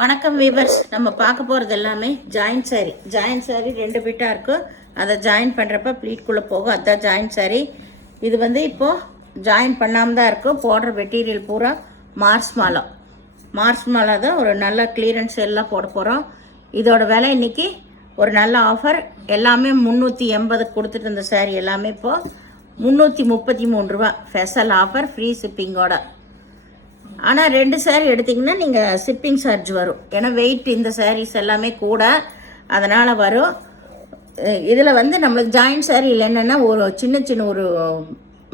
வணக்கம் வீவர்ஸ். நம்ம பார்க்க போகிறது எல்லாமே ஜாயின்ட் சாரி ரெண்டு பிட்டாக இருக்கும். அதை ஜாயின் பண்ணுறப்ப ப்ளீட்குள்ளே போகும். அதுதான் ஜாயின்ட் சாரி. இது வந்து இப்போது ஜாயின் பண்ணாமல் தான் இருக்கும். போடுற மெட்டீரியல் பூரா மார்ஸ் மாலா தான் ஒரு நல்ல கிளியரன்ஸ் எல்லாம் போட போகிறோம். இதோட விலை இன்றைக்கி ஒரு நல்ல ஆஃபர். எல்லாமே 380 கொடுத்துட்டு இருந்த சாரி எல்லாமே இப்போது 333 ரூபா ஸ்பெஷல் ஆஃபர், ஃப்ரீ ஷிப்பிங்கோட. ஆனால் 2 சாரீ எடுத்திங்கன்னா நீங்கள் ஷிப்பிங் சார்ஜ் வரும். ஏன்னா வெயிட் இந்த சாரீஸ் எல்லாமே கூட, அதனால் வரும். இதில் வந்து நம்மளுக்கு ஜாயின்ட் சாரியில் என்னென்னா ஒரு சின்ன ஒரு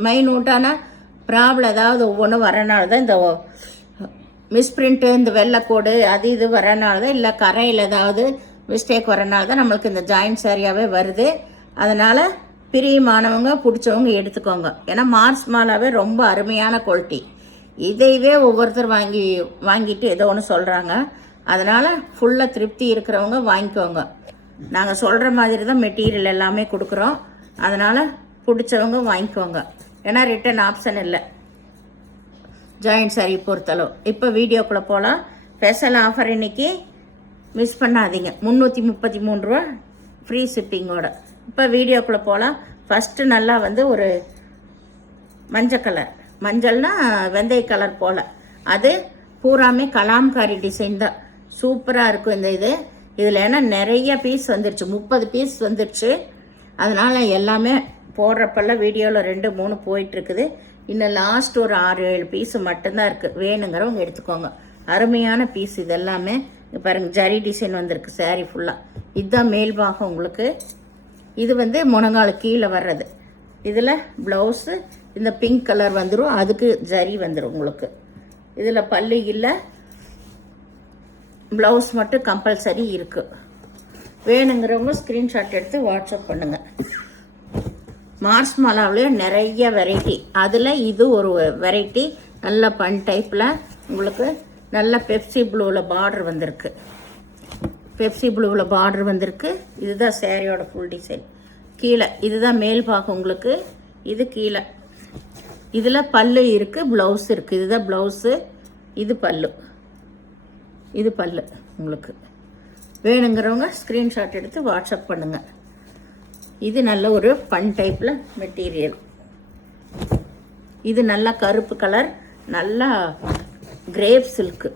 மைனூட்டான ப்ராப்ளம் ஏதாவது ஒவ்வொன்றும் வரனால தான் இந்த மிஸ்பிரிண்ட்டு, இந்த வெள்ளைக்கோடு அது இது வரனால தான், இல்லை கரையில் ஏதாவது மிஸ்டேக் வரனால தான் நம்மளுக்கு இந்த ஜாயின்ட் சாரியாகவே வருது. அதனால் பிரியமானவங்க பிடிச்சவங்க எடுத்துக்கோங்க. ஏன்னா மார்ஸ் மாலாவே ரொம்ப அருமையான குவாலிட்டி. இதைவே ஒவ்வொருத்தர் வாங்கிட்டு ஏதோ ஒன்று சொல்கிறாங்க. அதனால் ஃபுல்லாக திருப்தி இருக்கிறவங்க வாங்கிக்கோங்க. நாங்கள் சொல்கிற மாதிரி தான் மெட்டீரியல் எல்லாமே கொடுக்குறோம். அதனால் பிடிச்சவங்க வாங்கிக்கோங்க. ஏன்னா ரிட்டன் ஆப்ஷன் இல்லை ஜாயின்ட் சாரி பொறுத்தளவு. இப்போ வீடியோக்குள்ளே போகலாம். ஸ்பெஷல் ஆஃபர் இன்றைக்கி மிஸ் பண்ணாதீங்க. 333 ரூபா ஃப்ரீ ஷிப்பிங்கோட. இப்போ வீடியோக்குள்ளே போகலாம். ஃபஸ்ட்டு நல்லா வந்து ஒரு மஞ்சள் கலர், மஞ்சள்னா வெந்தய கலர் போல், அது பூராமே கலாம்காரி டிசைன் தான். சூப்பராக இருக்கும் இந்த இதில் ஏன்னா நிறைய பீஸ் வந்துருச்சு, 30 பீஸ் வந்துருச்சு. அதனால் எல்லாமே போடுறப்பெல்லாம் வீடியோவில் 2-3 போயிட்டுருக்குது. இன்னும் லாஸ்ட் ஒரு 6-7 பீஸு மட்டும்தான் இருக்குது. வேணுங்கிறவங்க எடுத்துக்கோங்க. அருமையான பீஸ் இது எல்லாமே. பாருங்கள், ஜரி டிசைன் வந்திருக்கு சாரீ ஃபுல்லாக. இதுதான் மேல் பாகம் உங்களுக்கு. இது வந்து முனங்கால் கீழே வர்றது. இதில் ப்ளவுஸு இந்த பிங்க் கலர் வந்துடும், அதுக்கு ஜரி வந்துடும் உங்களுக்கு. இதில் பல்லு இல்லை, ப்ளவுஸ் மட்டும் கம்பல்சரி இருக்குது. வேணுங்கிறவங்க ஸ்க்ரீன்ஷாட் எடுத்து வாட்ஸ்அப் பண்ணுங்கள். மார்ஸ் மாலாவிலே நிறைய வெரைட்டி, அதில் இது ஒரு வெரைட்டி. நல்ல பன் டைப்பில் உங்களுக்கு நல்ல பெப்சி ப்ளூவில் பார்டர் வந்திருக்கு. இதுதான் சேரீயோட ஃபுல் டிசைன். கீழே இதுதான் மேல் பாகம் உங்களுக்கு, இது கீழே. இதில் பல்லு இருக்குது, ப்ளவுஸ் இருக்குது. இதுதான் ப்ளவுஸு, இது பல்லு உங்களுக்கு. வேணுங்கிறவங்க ஸ்க்ரீன்ஷாட் எடுத்து வாட்ஸ்அப் பண்ணுங்கள். இது நல்ல ஒரு பன் டைப்பில் மெட்டீரியல். இது நல்லா கருப்பு கலர், நல்லா கிரேப் சில்க்கு.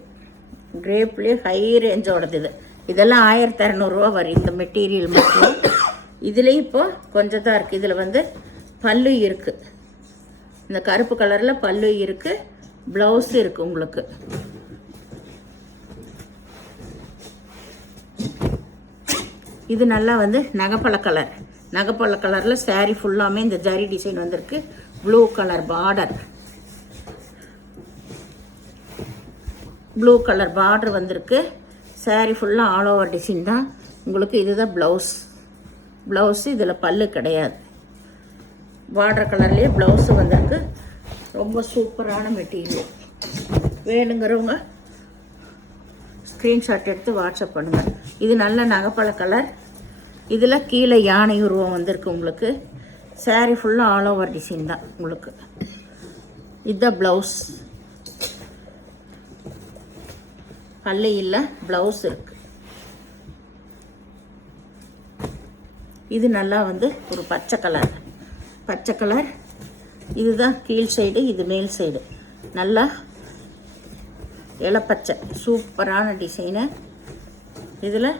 கிரேப்லேயே ஹை ரேஞ்சோடது இது. இதெல்லாம் 1200 ரூபா வரும் இந்த மெட்டீரியல் மட்டும். இதுலேயும் இப்போ கொஞ்சம் தான் இருக்குது. இதில் வந்து பல்லு இருக்குது, இந்த கருப்பு கலரில் பல்லு இருக்குது, ப்ளவுஸ் இருக்குது உங்களுக்கு. இது நல்லா வந்து நகைப்பழ கலரில் சாரீ ஃபுல்லாமே இந்த ஜரி டிசைன் வந்திருக்கு. ப்ளூ கலர் பார்டர் வந்திருக்கு. சாரீ ஃபுல்லாக ஆல் ஓவர் டிசைன் தான் உங்களுக்கு. இதுதான் ப்ளவுஸு. இதில் பல்லு கிடையாது. பார்டர் கலர்லேயே ப்ளவுஸு வந்திருக்கு. ரொம்ப சூப்பரான மெட்டீரியல். வேணுங்கிறவங்க ஸ்க்ரீன்ஷாட் எடுத்து வாட்ஸ்அப் பண்ணுங்கள். இது நல்ல நகைப்பழ கலர். இதில் கீழே யானை உருவம் வந்திருக்கு உங்களுக்கு. சாரீ ஃபுல்லாக ஆல் ஓவர் டிசைன் தான் உங்களுக்கு. இதுதான் ப்ளவுஸ். பல்லு இல்லை, ப்ளவுஸ் இருக்குது. இது நல்லா வந்து ஒரு பச்சை கலர். இதுதான் கீழ் சைடு, இது மேல் சைடு. நல்லா இளப்பச்சை, சூப்பரான டிசைனு. இதில்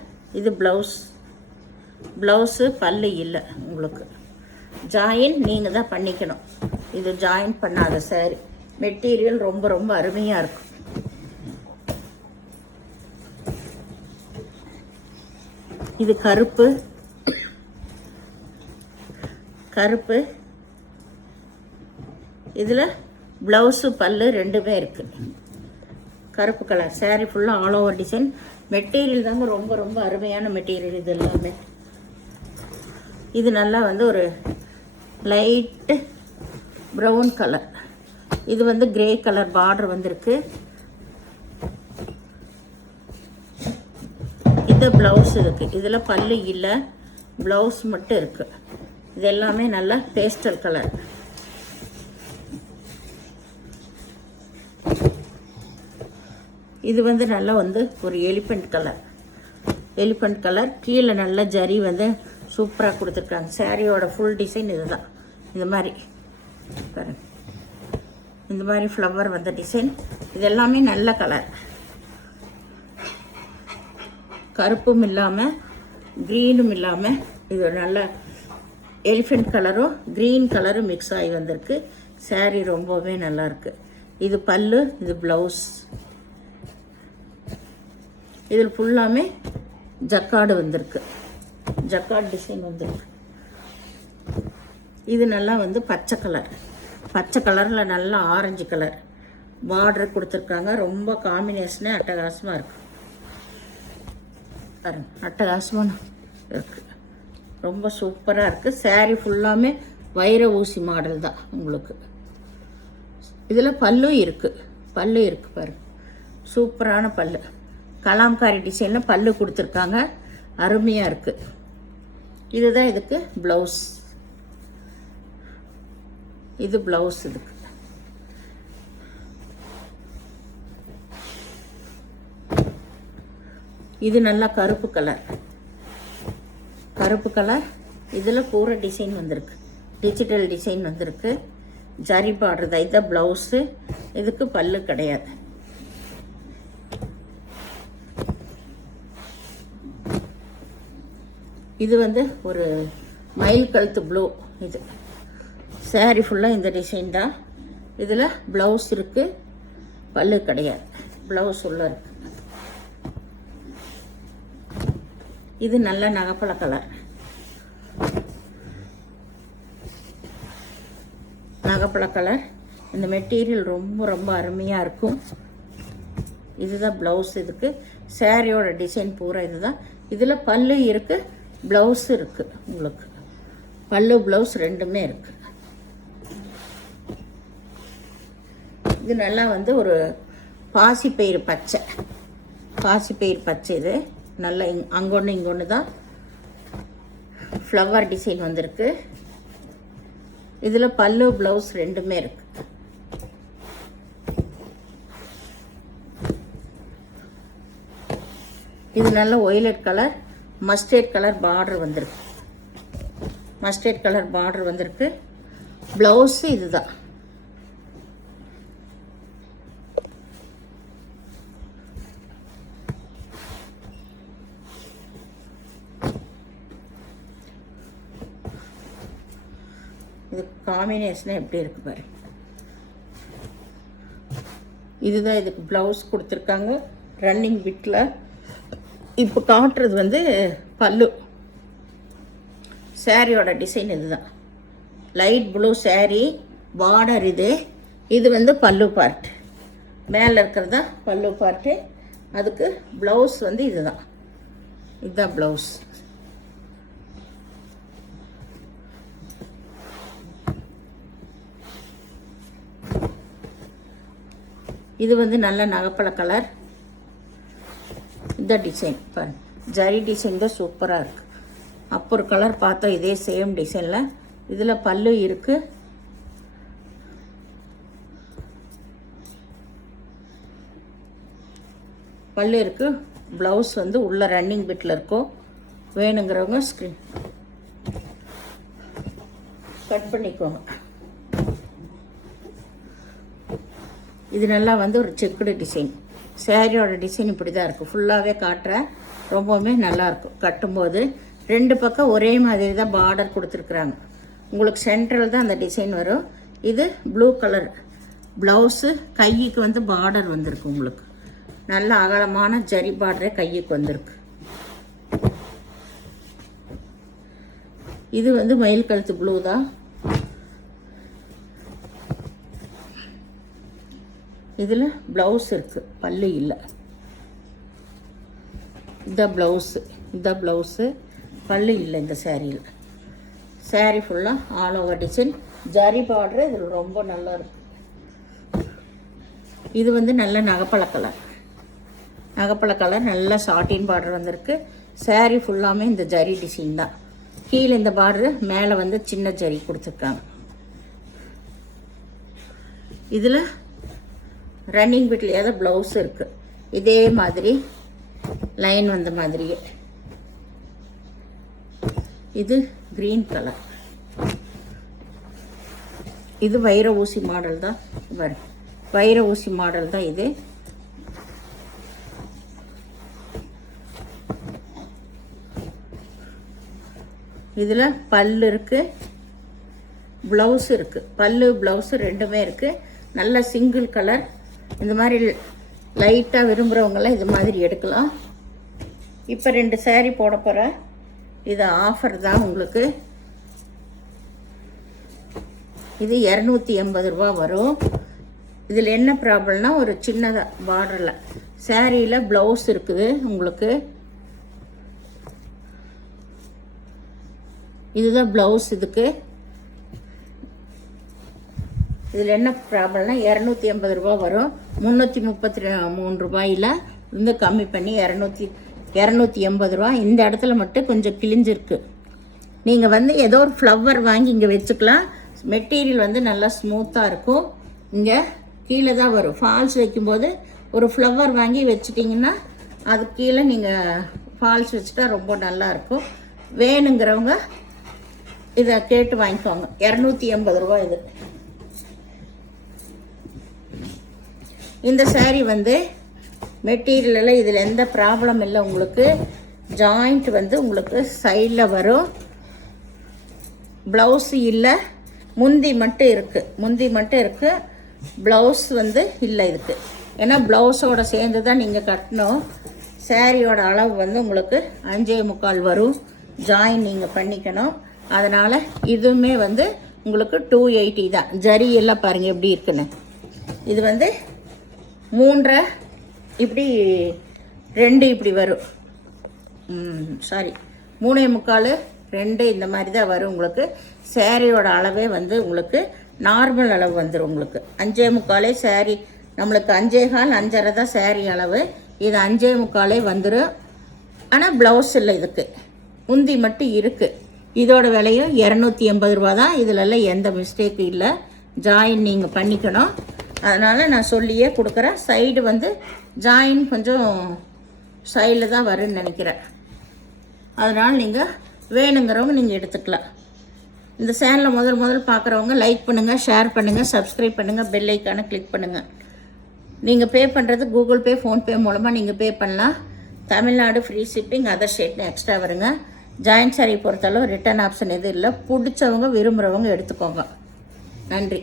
இது ப்ளவுஸு பல்லு இல்லை உங்களுக்கு. ஜாயின் நீங்கள் தான் பண்ணிக்கணும். இது ஜாயின் பண்ணாத சாரி. மெட்டீரியல் ரொம்ப ரொம்ப அருமையாக இருக்கும். இது கருப்பு. இதில் ப்ளவுஸு பல்லு ரெண்டுமே இருக்குது. கருப்பு கலர் சாரீ ஃபுல்லாக ஆல் ஓவர் டிசைன். மெட்டீரியல் தாங்க ரொம்ப ரொம்ப அருமையான மெட்டீரியல் இது எல்லாமே. இது நல்லா வந்து ஒரு லைட்டு ப்ரௌன் கலர். இது வந்து கிரே கலர் பார்டர் வந்திருக்கு. இது ப்ளவுஸ் இருக்குது. இதில் பல்லு இல்லை, ப்ளவுஸ் மட்டும் இருக்குது. இது எல்லாமே நல்லா பேஸ்டல் கலர். இது வந்து நல்லா வந்து ஒரு எலிஃபண்ட் கலர் கீழே நல்ல ஜரி வந்து சூப்பராக கொடுத்துருக்காங்க. சாரியோட ஃபுல் டிசைன் இதுதான். இந்த மாதிரி பாருங்க, இந்த மாதிரி ஃப்ளவர் வந்த டிசைன். இது எல்லாமே நல்ல கலர், கருப்பும் இல்லாமல் க்ரீனும் இல்லாமல் இது ஒரு நல்ல எலிஃபெண்ட் கலரும் க்ரீன் கலரும் மிக்ஸ் ஆகி வந்திருக்கு. சாரீ ரொம்பவே நல்லாயிருக்கு. இது பல்லு, இது ப்ளவுஸ். இதில் ஃபுல்லாமே ஜக்கார்டு வந்திருக்கு, ஜக்கார்டு டிசைன் வந்திருக்கு. இது நல்லா வந்து பச்சை கலரில் நல்லா ஆரஞ்சு கலர் பார்டர் கொடுத்துருக்காங்க. ரொம்ப காம்பினேஷனே அட்டகாசமாக இருக்குது. பாருங்க, அட்டகாசமாக இருக்குது, ரொம்ப சூப்பராக இருக்குது. சாரீ ஃபுல்லாமே வைர ஊசி மாடல் தான் உங்களுக்கு. இதில் பல்லு இருக்குது பாருங்க, சூப்பரான பல்லு. கலாம்காரி டிசைனில் பல்லு கொடுத்துருக்காங்க, அருமையாக இருக்குது. இதுதான் இதுக்கு ப்ளவுஸ். இது ப்ளவுஸ். இதுக்கு இது நல்லா கருப்பு கலர். இதில் பூரா டிசைன் வந்திருக்கு, டிஜிட்டல் டிசைன் வந்திருக்கு. ஜரி பார்டர் தான். இதுதான் ப்ளவுஸு. இதுக்கு பல்லு கிடையாது. இது வந்து ஒரு மயில் கழுத்து ப்ளூ. இது சாரீ ஃபுல்லாக இந்த டிசைன் தான். இதில் ப்ளவுஸ் இருக்குது, பல்லு கிடையாது. ப்ளவுஸ் உள்ள இருக்கு. இது நல்ல நகைப்பழ கலர். இந்த மெட்டீரியல் ரொம்ப அருமையாக இருக்கும். இதுதான் ப்ளவுஸ். இதுக்கு சாரியோட டிசைன் பூரா இதுதான். இதில் பல்லு இருக்குது, ப்ளவுஸ் இருக்குது. உங்களுக்கு பல்லு ப்ளவுஸ் ரெண்டுமே இருக்குது. இது நல்லா வந்து ஒரு பாசிப்பயிறு பச்சை. இது நல்லா அங்கொன்று இங்கொன்று தான் ஃப்ளவர் டிசைன் வந்திருக்கு. இதில் பல்லு ப்ளவுஸ் ரெண்டுமே இருக்கு. இது நல்ல violet colour, mustard colour border வந்திருக்கு. ப்ளவுஸ் இதுதான். இது காம்பினேஷனே எப்படி இருக்கு பாரு. இதுதான் இதுக்கு ப்ளவுஸ் கொடுத்துருக்காங்க ரன்னிங் பிட்டில். இப்போ காட்டுறது வந்து பல்லு. சாரியோட டிசைன் இதுதான். Light blue sorry border. இது வந்து பல்லு பார்ட். மேலே இருக்கிறது தான் பல்லு பார்ட்டு. அதுக்கு ப்ளவுஸ் வந்து இதுதான் ப்ளவுஸ். இது வந்து நல்ல நகைப்பழ கலர். இந்த டிசைன் பாருங்க, ஜரி டிசைன் தான் சூப்பராக இருக்குது. அப்போ ஒரு கலர் பார்த்தோம், இதே சேம் டிசைனில். இதில் பல்லு இருக்குது, ப்ளவுஸ் வந்து உள்ள ரன்னிங் பிட்டில் இருக்கும். வேணுங்கிறவங்க ஸ்க்ரீன் கட் பண்ணிக்கோங்க. இது நல்லா வந்து ஒரு செக்குடு டிசைன். சாரியோட டிசைன் இப்படி தான் இருக்குது. ஃபுல்லாகவே காட்டுறேன், ரொம்பவுமே நல்லாயிருக்கும். கட்டும்போது ரெண்டு பக்கம் ஒரே மாதிரி தான் பார்டர் கொடுத்துருக்குறாங்க. உங்களுக்கு சென்ட்ரல் தான் அந்த டிசைன் வரும். இது ப்ளூ கலர் ப்ளவுஸு. கைக்கு வந்து பார்டர் வந்திருக்கு. உங்களுக்கு நல்ல அகலமான ஜரி பார்டரே கைக்கு வந்திருக்கு. இது வந்து மயில் கழுத்து ப்ளூ தான். இதில் ப்ளவுஸ் இருக்குது, பல்லு இல்லை. இதான் ப்ளவுஸு, பல்லு இல்லை இந்த சாரியில். சாரி ஃபுல்லாக all over design, zari border. இதில் ரொம்ப நல்லா இருக்குது. இது வந்து நல்ல நகைப்பழ கலர், நல்ல சாட்டின் பார்டர் வந்திருக்கு. சாரி ஃபுல்லாமே இந்த ஜரி டிசைன் தான். கீழே இந்த பார்டரு, மேலே வந்து சின்ன ஜரி கொடுத்துருக்காங்க. இதில் ரன்னிங் பிட்லேயே தான் ப்ளவுஸ் இருக்குது. இதே மாதிரி லைன் வந்த மாதிரியே. இது க்ரீன் கலர். இது வைர ஊசி மாடல் தான். வைர ஊசி மாடல் தான் இது. இதில் பல்லு இருக்குது, ப்ளவுஸ் இருக்குது. பல்லு ப்ளவுஸு ரெண்டுமே இருக்குது. நல்ல சிங்கிள் கலர். இந்த மாதிரி லைட்டாக விரும்புகிறவங்களாம் இது மாதிரி எடுக்கலாம். இப்போ 2 saree போட போகிறேன். இது ஆஃபர் தான் உங்களுக்கு. இது 280 ரூபா வரும். இதில் என்ன ப்ராப்ளம்னா ஒரு சின்னதாக பார்டரில் சாரியில் ப்ளவுஸ் இருக்குது உங்களுக்கு. இதுதான் ப்ளவுஸ். இதுக்கு இதில் என்ன ப்ராப்ளம்னா 280 ரூபா வரும். 333 ரூபாயில் இருந்து கம்மி பண்ணி 280 ரூபா. இந்த இடத்துல மட்டும் கொஞ்சம் கிழிஞ்சிருக்கு. நீங்கள் வந்து ஏதோ ஒரு ஃப்ளவர் வாங்கி இங்கே வச்சுக்கலாம். மெட்டீரியல் வந்து நல்லா ஸ்மூத்தாக இருக்கும். இங்கே கீழே தான் வரும். ஃபால்ஸ் வைக்கும்போது ஒரு ஃப்ளவர் வாங்கி வச்சிட்டிங்கன்னா அது கீழே நீங்கள் ஃபால்ஸ் வச்சுட்டா ரொம்ப நல்லாயிருக்கும். வேணுங்கிறவங்க இதை கேட்டு வாங்கிக்கோங்க. 280 ரூபா இது. இந்த saree வந்து மெட்டீரியலில் இதில் எந்த ப்ராப்ளம் இல்லை உங்களுக்கு. ஜாயிண்ட் வந்து உங்களுக்கு சைடில் வரும். ப்ளவுஸு இல்லை, முந்தி மட்டும் இருக்குது. ப்ளவுஸ் வந்து இல்லை இதுக்கு. ஏன்னா ப்ளவுஸோட சேர்ந்து தான் நீங்கள் கட்டணும். சாரியோட அளவு வந்து உங்களுக்கு 5.25 வரும். ஜாயின் நீங்கள் பண்ணிக்கணும். அதனால் இதுவுமே வந்து உங்களுக்கு 280 தான். ஜரி எல்லாம் பாருங்கள் எப்படி இருக்குன்னு. இது வந்து 3 இப்படி 2 இப்படி வரும். சாரி 3.25 2 இந்த மாதிரி தான் வரும் உங்களுக்கு. சாரியோட அளவே வந்து உங்களுக்கு நார்மல் அளவு வந்துடும் உங்களுக்கு. 5.25 சாரி நம்மளுக்கு 5.25 5.5 தான் சாரி அளவு. இது 5.25 வந்துடும். ஆனால் ப்ளவுஸ் இல்லை இதுக்கு. முந்தி மட்டும் இருக்குது. இதோட விலையும் 280 ரூபா தான். இதிலெல்லாம் எந்த மிஸ்டேக்கும் இல்லை. ஜாயின் நீங்கள் பண்ணிக்கணும். அதனால் நான் சொல்லியே கொடுக்குறேன். சைடு வந்து ஜாயின் கொஞ்சம் சைடில் தான் வரும்னு நினைக்கிறேன். அதனால் நீங்கள் வேணுங்கிறவங்க நீங்கள் எடுத்துக்கலாம். இந்த சேனலை முதல் பார்க்குறவங்க லைக் பண்ணுங்கள், ஷேர் பண்ணுங்கள், சப்ஸ்கிரைப் பண்ணுங்கள், பெல் ஐக்கானை கிளிக் பண்ணுங்கள். நீங்கள் பே பண்ணுறது கூகுள் பே, ஃபோன்பே மூலமாக நீங்கள் பே பண்ணலாம். தமிழ்நாடு ஃப்ரீ ஷிப்பிங், அதர் ஸ்டேட்னு எக்ஸ்ட்ரா வருங்க. ஜாயின்ட் சாரி பொறுத்தளவு ரிட்டர்ன் ஆப்ஷன் எதுவும் இல்லை. பிடிச்சவங்க விரும்புகிறவங்க எடுத்துக்கோங்க. நன்றி.